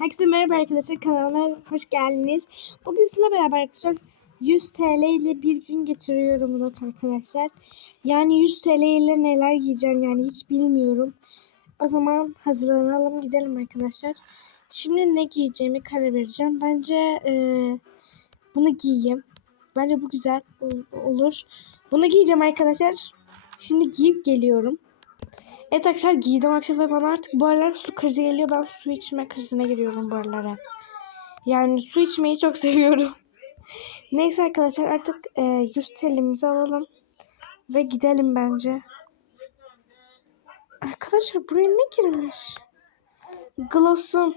Herkese merhaba arkadaşlar kanalıma hoş geldiniz. Bugün sizinle beraber arkadaşlar 100 TL ile bir gün geçiriyorum bunu arkadaşlar. Yani 100 TL ile neler yiyeceğim yani hiç bilmiyorum. O zaman hazırlanalım gidelim arkadaşlar. Şimdi ne giyeceğimi karar vereceğim. Bence eee, bunu giyeyim. Bence bu güzel ol- olur. Bunu giyeceğim arkadaşlar. Şimdi giyip geliyorum. Evet arkadaşlar giydim akşam ve bana artık bu aralar su krizi geliyor. Ben su içme krizine giriyorum bu aralara. Yani su içmeyi çok seviyorum. Neyse arkadaşlar artık e, 100 TL'mizi alalım. Ve gidelim bence. Arkadaşlar buraya ne girmiş? Gloss'um.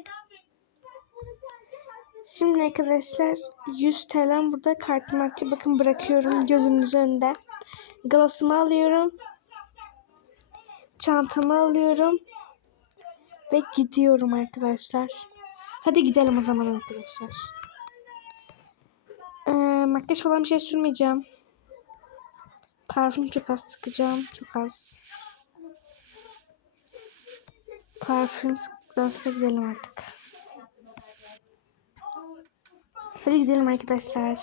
Şimdi arkadaşlar 100 TL burada kartım açı. Bakın bırakıyorum gözünüzün önünde. Gloss'umu alıyorum çantamı alıyorum ve gidiyorum arkadaşlar. Hadi gidelim o zaman arkadaşlar. Ee, makyaj falan bir şey sürmeyeceğim. Parfüm çok az sıkacağım. Çok az. Parfüm sıktıktan gidelim artık. Hadi gidelim arkadaşlar.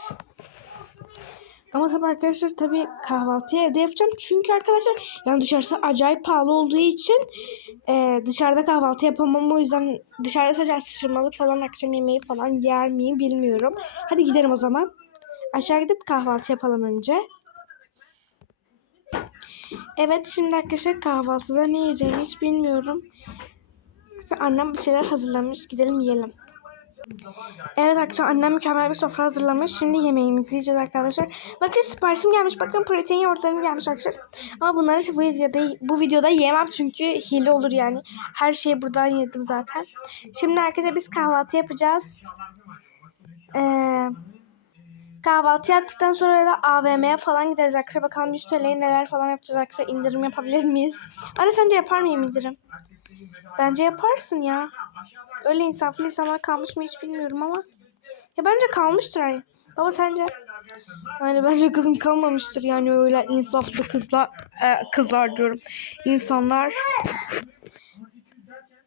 Ama tabii arkadaşlar tabii kahvaltıyı evde yapacağım. Çünkü arkadaşlar yani dışarısı acayip pahalı olduğu için e, dışarıda kahvaltı yapamam. O yüzden dışarıda sadece atıştırmalık falan akşam yemeği falan yer miyim bilmiyorum. Hadi gidelim o zaman. Aşağı gidip kahvaltı yapalım önce. Evet şimdi arkadaşlar kahvaltıda ne yiyeceğimi hiç bilmiyorum. Annem bir şeyler hazırlamış. Gidelim yiyelim. Evet arkadaşlar annem mükemmel bir sofra hazırlamış. Şimdi yemeğimizi yiyeceğiz arkadaşlar. Bakın siparişim gelmiş. Bakın protein yoğurtlarım gelmiş arkadaşlar. Ama bunları bu videoda, bu videoda yemem çünkü hile olur yani. Her şeyi buradan yedim zaten. Şimdi arkadaşlar biz kahvaltı yapacağız. Ee, kahvaltı yaptıktan sonra da AVM'ye falan gideriz arkadaşlar. Bakalım 100 TL'ye neler falan yapacağız arkadaşlar. İndirim yapabilir miyiz? Anne sence yapar mıyım indirim? Bence yaparsın ya. Öyle insaflı insanlar kalmış mı hiç bilmiyorum ama. Ya bence kalmıştır hani. Baba sence? Yani bence kızım kalmamıştır yani öyle insaflı kızlar e, kızlar diyorum. İnsanlar.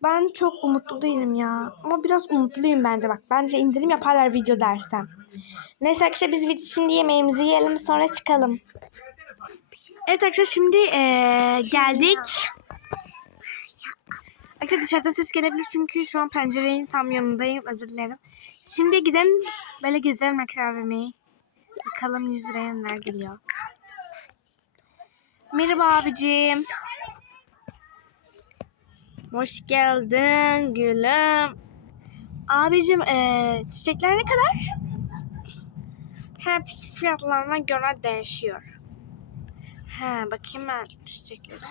Ben çok umutlu değilim ya. Ama biraz umutluyum bence bak. Bence indirim yaparlar video dersem. Neyse arkadaşlar biz video şimdi yemeğimizi yiyelim sonra çıkalım. Evet arkadaşlar şimdi eee, geldik. Arkadaşlar dışarıda ses gelebilir çünkü şu an pencerenin tam yanındayım. Özür dilerim. Şimdi gidelim böyle gezelim arkadaşlar. Bakalım 100 liraya neler geliyor. Merhaba abicim. Hoş geldin gülüm. Abicim eee, çiçekler ne kadar? Hepsi fiyatlarına göre değişiyor. He bakayım ben çiçeklere.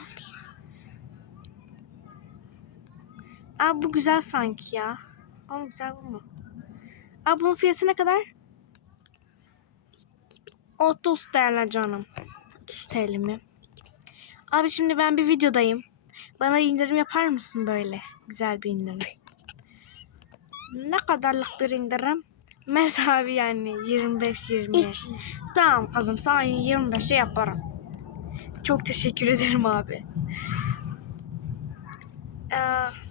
Aa bu güzel sanki ya. Ama güzel bu mu? Aa bunun fiyatı ne kadar? 30 TL canım. 30 TL mi? Abi şimdi ben bir videodayım. Bana indirim yapar mısın böyle? Güzel bir indirim. Ne kadarlık bir indirim? Mesela yani 25-20. Tamam kızım sana 25'e yaparım. Çok teşekkür ederim abi. Ee,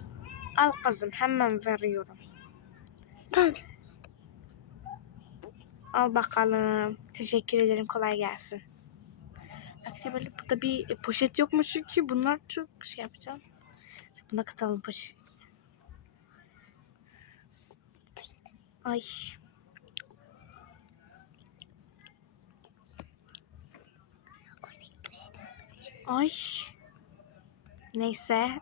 Al kızım hemen veriyorum. Al bakalım. Teşekkür ederim. Kolay gelsin. Arkadaşlar böyle burada bir poşet yokmuş çünkü bunlar çok şey yapacağım. Buna katalım poşet. Ay. Ay. Neyse.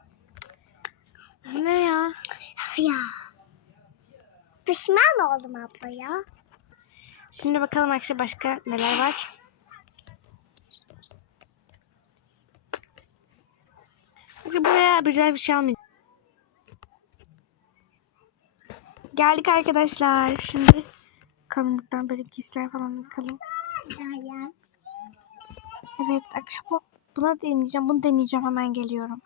Ne ya? Ya. Pişman oldum abla ya. Şimdi bakalım arkadaşlar başka neler var. Buraya güzel bir şey almayacağım. Geldik arkadaşlar. Şimdi kalınlıktan böyle giysiler falan bakalım. Evet akşam bu, buna deneyeceğim. Bunu deneyeceğim hemen geliyorum.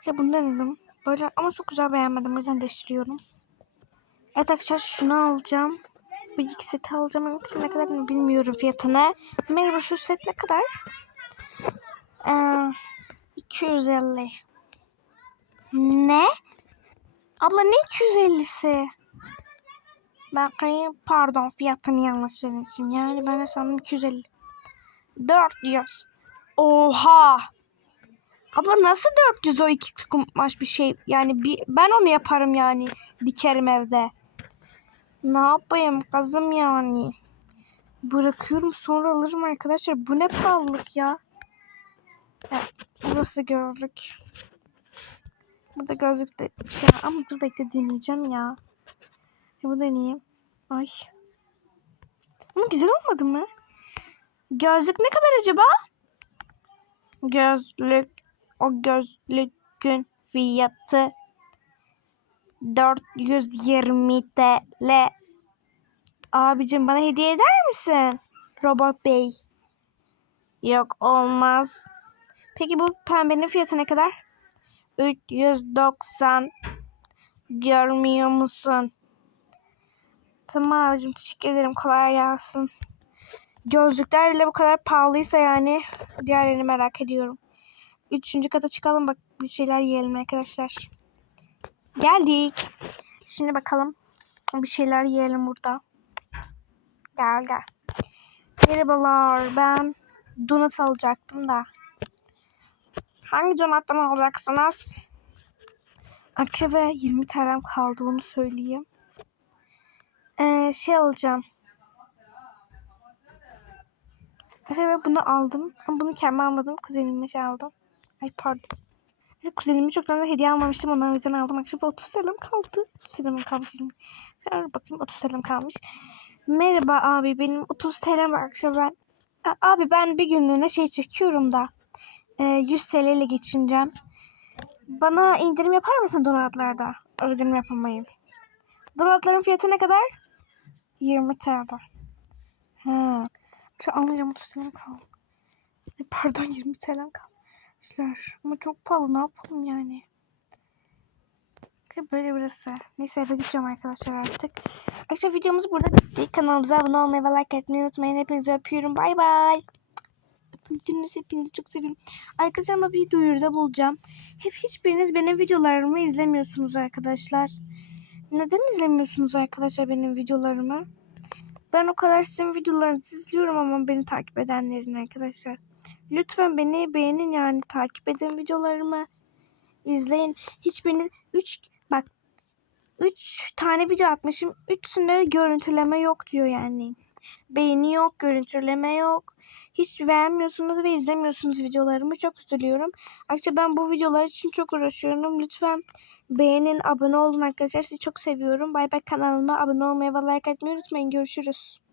İşte bunu denedim. Böyle ama çok güzel beğenmedim. O yüzden değiştiriyorum. Evet arkadaşlar şunu alacağım. Bu iki seti alacağım. Ama ne kadar bilmiyorum fiyatını. Merhaba şu set ne kadar? Ee, 250. Ne? Abla ne 250'si? Bakayım pardon fiyatını yanlış söylemişim. Yani ben de sandım 250. 400. Oha. Abla nasıl 400 o iki kumaş bir şey? Yani bir, ben onu yaparım yani. Dikerim evde. Ne yapayım kızım yani? Bırakıyorum sonra alırım arkadaşlar. Bu ne pahalılık ya. Evet, burası gözlük. Burada gözlük de bir şey var. Ama dur bekle deneyeceğim ya. Ya bu deneyeyim. Ay. Ama güzel olmadı mı? Gözlük ne kadar acaba? Gözlük. O gözlükün fiyatı 420 TL. Abicim bana hediye eder misin? Robot Bey. Yok olmaz. Peki bu pembenin fiyatı ne kadar? 390. Görmüyor musun? Tamam abicim teşekkür ederim. Kolay gelsin. Gözlükler bile bu kadar pahalıysa yani diğerlerini merak ediyorum. Üçüncü kata çıkalım bak bir şeyler yiyelim arkadaşlar. Geldik. Şimdi bakalım bir şeyler yiyelim burada. Gel gel. Merhabalar ben donut alacaktım da. Hangi donattan alacaksınız? Akşam ve 20 TL'm kaldı onu söyleyeyim. Ee, şey alacağım. Evet bunu aldım. Bunu kendime almadım. Kuzenime şey aldım. Ay pardon. Evet, Kuzenime çoktan da hediye almamıştım. Ondan yüzden aldım. Akşam 30 TL'm kaldı. 30 TL'm kalmış. Şöyle bakayım 30 TL'm kalmış. Merhaba abi benim 30 TL'm var akşam ben. Abi ben bir günlüğüne şey çekiyorum da. E, 100 TL ile geçineceğim. Bana indirim yapar mısın donatlarda? Üzgünüm yapamayayım. Donatların fiyatı ne kadar? 20 TL. Ha. Şu almayacağım 30 TL'm kaldı. Pardon 20 TL'm kaldı. Arkadaşlar ama çok pahalı ne yapalım yani. Böyle burası. Neyse eve gideceğim arkadaşlar artık. Arkadaşlar videomuz burada bitti. Kanalımıza abone olmayı ve like etmeyi unutmayın. Hepinizi öpüyorum. Bay bay. Öpüldüğünüz hepinizi çok seviyorum. Arkadaşlar ama bir duyuruda bulacağım. Hep hiçbiriniz benim videolarımı izlemiyorsunuz arkadaşlar. Neden izlemiyorsunuz arkadaşlar benim videolarımı? Ben o kadar sizin videolarınızı izliyorum ama beni takip edenlerin arkadaşlar. Lütfen beni beğenin yani takip edin videolarımı. izleyin. Hiçbiriniz 3 bak 3 tane video atmışım. Üçsünde de görüntüleme yok diyor yani. Beğeni yok, görüntüleme yok. Hiç beğenmiyorsunuz ve izlemiyorsunuz videolarımı. Çok üzülüyorum. Ayrıca ben bu videolar için çok uğraşıyorum. Lütfen beğenin, abone olun arkadaşlar. Sizi çok seviyorum. Bay bay kanalıma abone olmayı ve like etmeyi unutmayın. Görüşürüz.